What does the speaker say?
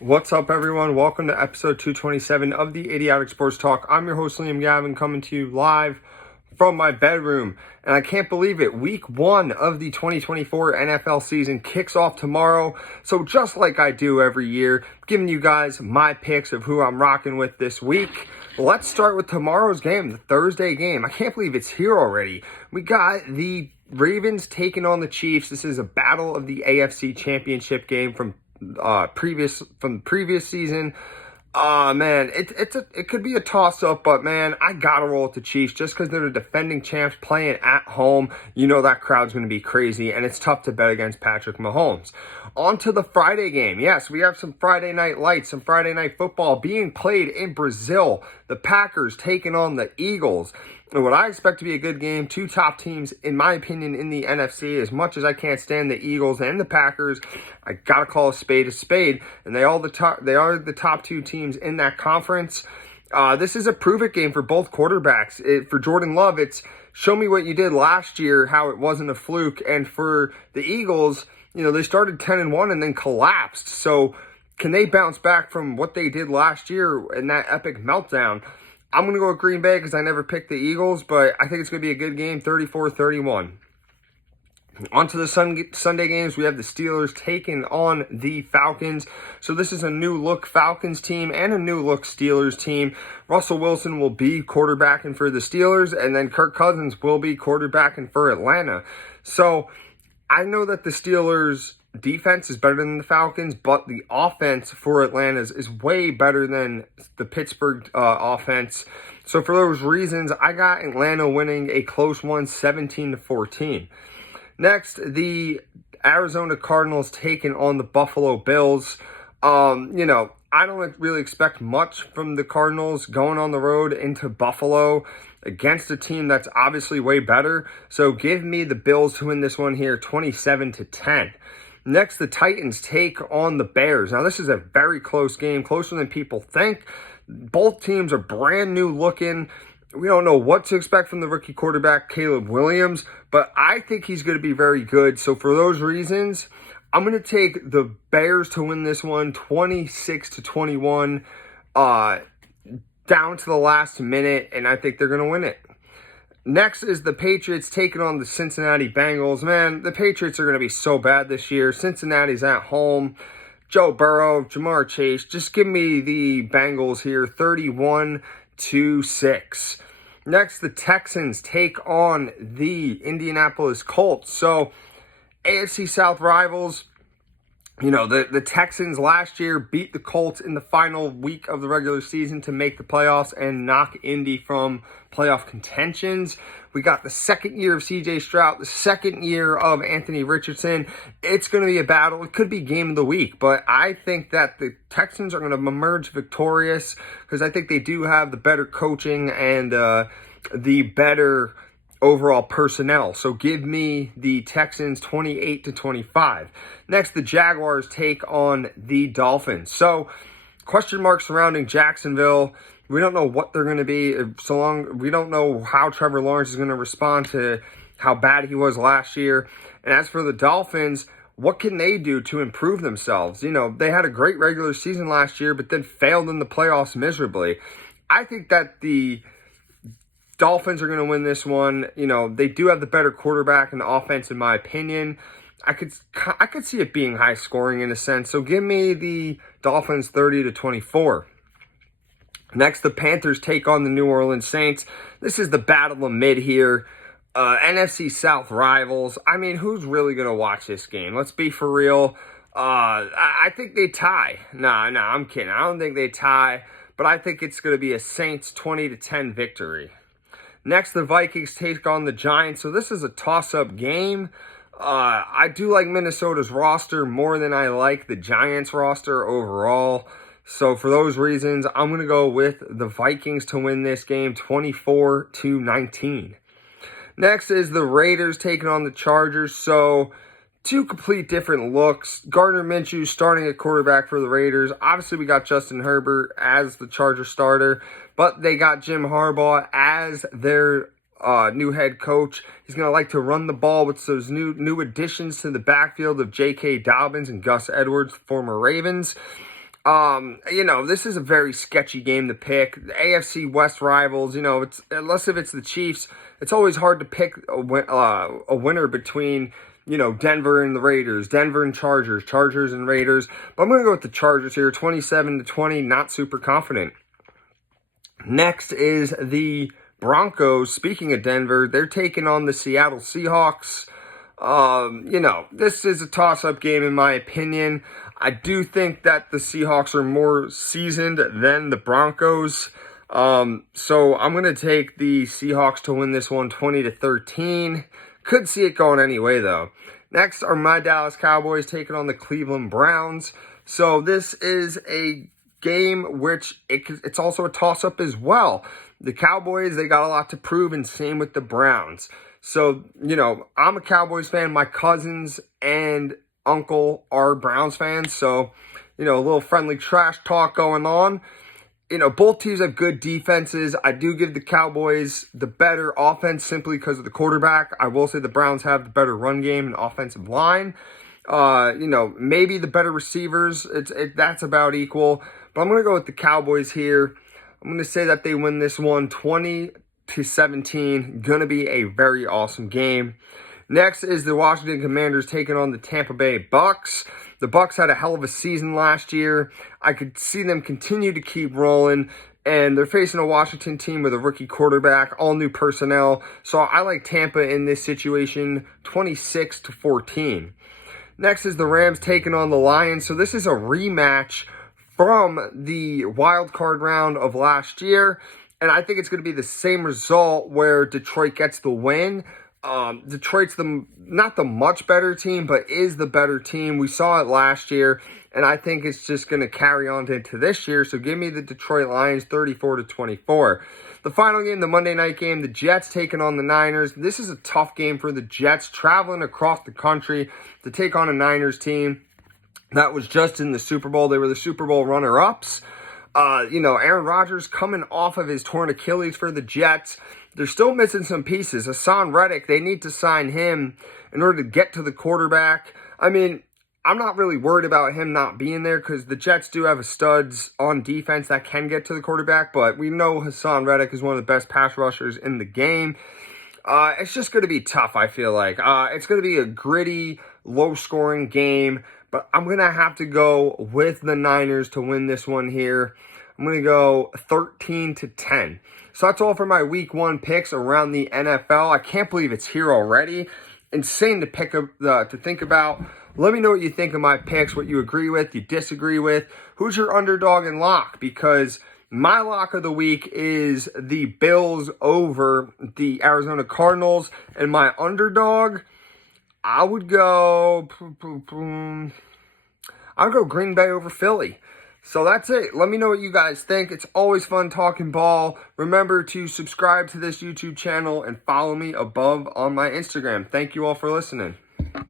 What's up, everyone? Welcome to episode 227 of the Idiotic Sports Talk. I'm your host, Liam Gavin, coming to you live from my bedroom. And I can't believe it. Week 1 of the 2024 NFL season kicks off tomorrow. So just like I do every year, giving you guys my picks of who I'm rocking with this week. Let's start with tomorrow's game, the Thursday game. I can't believe it's here already. We got the Ravens taking on the Chiefs. This is a battle of the AFC Championship game from the previous season. Man, it could be a toss-up, but man, I gotta roll with the Chiefs just because they're the defending champs playing at home. You know that crowd's gonna be crazy, and it's tough to bet against Patrick Mahomes. On to the Friday game. Yes, we have some Friday night lights, some Friday night football being played in Brazil. The Packers taking on the Eagles. And what I expect to be a good game, two top teams, in my opinion, in the NFC. As much as I can't stand the Eagles and the Packers, I gotta call a spade, and they are the top two teams in that conference. This is a prove-it game for both quarterbacks. For Jordan Love, it's show me what you did last year, how it wasn't a fluke. And for the Eagles, you know, they started 10-1 and then collapsed. So can they bounce back from what they did last year in that epic meltdown? I'm going to go with Green Bay because I never picked the Eagles, but I think it's going to be a good game, 34-31. On to the Sunday games, we have the Steelers taking on the Falcons. So this is a new-look Falcons team and a new-look Steelers team. Russell Wilson will be quarterbacking for the Steelers, and then Kirk Cousins will be quarterbacking for Atlanta. So I know that the Steelers' defense is better than the Falcons, but the offense for Atlanta is way better than the Pittsburgh offense. So for those reasons, I got Atlanta winning a close one, 17-14. Next, the Arizona Cardinals taking on the Buffalo Bills. I don't really expect much from the Cardinals going on the road into Buffalo against a team that's obviously way better. So give me the Bills to win this one here, 27-10. Next, the Titans take on the Bears. Now, this is a very close game, closer than people think. Both teams are brand new looking. We don't know what to expect from the rookie quarterback, Caleb Williams, but I think he's going to be very good. So for those reasons, I'm going to take the Bears to win this one, 26-21, down to the last minute, and I think they're going to win it. Next is the Patriots taking on the Cincinnati Bengals. Man, the Patriots are going to be so bad this year. Cincinnati's at home. Joe Burrow, Jamar Chase. Just give me the Bengals here, 31-6. Next, the Texans take on the Indianapolis Colts. So, AFC South rivals. You know, the Texans last year beat the Colts in the final week of the regular season to make the playoffs and knock Indy from playoff contentions. We got the second year of C.J. Stroud, the second year of Anthony Richardson. It's going to be a battle. It could be game of the week, but I think that the Texans are going to emerge victorious because I think they do have the better coaching and the better overall personnel. So give me the Texans 28-25. Next, the Jaguars take on the Dolphins. So question marks surrounding Jacksonville. We don't know what they're going to be. We don't know how Trevor Lawrence is going to respond to how bad he was last year. And as for the Dolphins, what can they do to improve themselves? You know, they had a great regular season last year, but then failed in the playoffs miserably. I think that the Dolphins are going to win this one. You know, they do have the better quarterback and offense, in my opinion. I could see it being high scoring in a sense. So give me the Dolphins 30-24. Next, the Panthers take on the New Orleans Saints. This is the battle of mid here. NFC South rivals. I mean, who's really going to watch this game? Let's be for real. I think they tie. Nah, I'm kidding. I don't think they tie. But I think it's going to be a Saints 20-10 victory. Next, the Vikings take on the Giants. So this is a toss-up game. I do like Minnesota's roster more than I like the Giants roster overall. So for those reasons, I'm going to go with the Vikings to win this game 24-19. Next is the Raiders taking on the Chargers. So two complete different looks. Gardner Minshew starting at quarterback for the Raiders. Obviously, we got Justin Herbert as the Charger starter, but they got Jim Harbaugh as their new head coach. He's going to like to run the ball with those new additions to the backfield of J.K. Dobbins and Gus Edwards, former Ravens. This is a very sketchy game to pick. The AFC West rivals, it's unless if it's the Chiefs, it's always hard to pick a winner between, Denver and the Raiders, Denver and Chargers, Chargers and Raiders. But I'm going to go with the Chargers here, 27-20, not super confident. Next is the Broncos. Speaking of Denver, they're taking on the Seattle Seahawks. This is a toss-up game in my opinion. I do think that the Seahawks are more seasoned than the Broncos. So I'm going to take the Seahawks to win this one 20-13. Could see it going anyway, though. Next are my Dallas Cowboys taking on the Cleveland Browns. So this is a game which it's also a toss-up as well. The Cowboys, they got a lot to prove, and same with the Browns. So, I'm a Cowboys fan. My cousins and uncle are Browns fans. So, a little friendly trash talk going on. Both teams have good defenses. I do give the Cowboys the better offense simply because of the quarterback. I will say the Browns have the better run game and offensive line. Maybe the better receivers. That's about equal. But I'm going to go with the Cowboys here. I'm going to say that they win this one 20-17. Going to be a very awesome game. Next is the Washington Commanders taking on the Tampa Bay Bucks. The Bucks had a hell of a season last year. I could see them continue to keep rolling. And they're facing a Washington team with a rookie quarterback, all new personnel. So I like Tampa in this situation, 26-14. Next is the Rams taking on the Lions. So this is a rematch from the wild card round of last year. And I think it's going to be the same result where Detroit gets the win. Detroit's not the much better team, but is the better team. We saw it last year, and I think it's just going to carry on into this year. So give me the Detroit Lions 34-24. The final game, the Monday night game, the Jets taking on the Niners. This is a tough game for the Jets, traveling across the country to take on a Niners team that was just in the Super Bowl. They were the Super Bowl runner-ups. Aaron Rodgers coming off of his torn Achilles for the Jets. They're still missing some pieces. Hassan Reddick, they need to sign him in order to get to the quarterback. I mean, I'm not really worried about him not being there because the Jets do have a studs on defense that can get to the quarterback, but we know Hassan Reddick is one of the best pass rushers in the game. It's just going to be tough, I feel like. It's going to be a gritty, low-scoring game, but I'm going to have to go with the Niners to win this one here. I'm going to go 13-10. So that's all for my week 1 picks around the NFL. I can't believe it's here already. Insane to think about. Let me know what you think of my picks, what you agree with, you disagree with. Who's your underdog and lock? Because my lock of the week is the Bills over the Arizona Cardinals. And my underdog, I would go Green Bay over Philly. So that's it. Let me know what you guys think. It's always fun talking ball. Remember to subscribe to this YouTube channel and follow me above on my Instagram. Thank you all for listening.